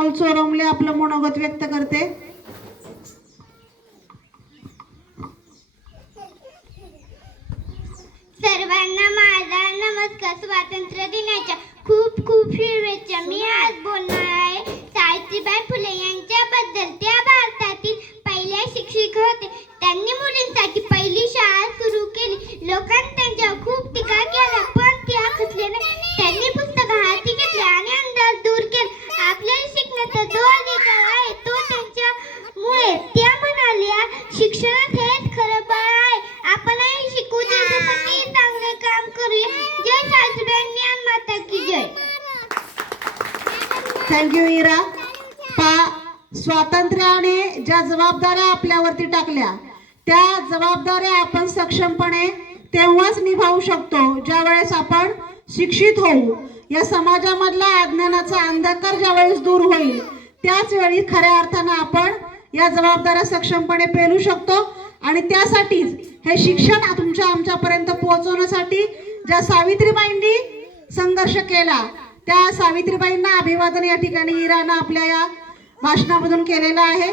अमोल चोरमले आपलं मनोगत व्यक्त करते. सर्वांना माझा नमस्कार. स्वातंत्र्य दिनाच्या खूप खूप शुभेच्छा. मी आज बोलणार आहे सावित्रीबाई फुले यांच्याबद्दल. त्या भारतातील पहिल्या शिक्षिका होते. त्यांनी मुलींसाठी पहिली शाळा सुरू केली. लोकांनी त्यांच्यावर खूप टीका केल्या, पण त्या खचल्या नाही. त्यांनी पुस्तक हाती घेतले आणि अंधार दूर केला. आपल्याला शिकण्याचा जो अधिकार आहे तो त्यांच्यामुळे. त्या म्हणाल्या, शिक्षणात हेच खरं बळ आहे. आपणही शिकू, देशासाठी चांगले काम करूया. जय सावित्रीबाई आणि माता की जय. थँक्यू इरा. स्वातंत्र्याने ज्या जबाबदाऱ्या आपल्यावरती टाकल्या त्या जबाबदाऱ्या आपण सक्षमपणे तेव्हाच निभावू शकतो ज्या वेळेस आपण शिक्षित होऊ. या समाजामधला अज्ञानाचा अंधकार ज्या वेळेस दूर होईल त्याच वेळी खऱ्या अर्थानं आपण या जबाबदाऱ्या सक्षमपणे पेलू शकतो. आणि त्यासाठीच हे शिक्षण तुमच्या आमच्यापर्यंत पोहोचवण्यासाठी ज्या सावित्रीबाईंनी संघर्ष केला त्या सावित्रीबाईंना अभिवादन या ठिकाणी इरानं आपल्या या भाषणामधून केलेलं आहे.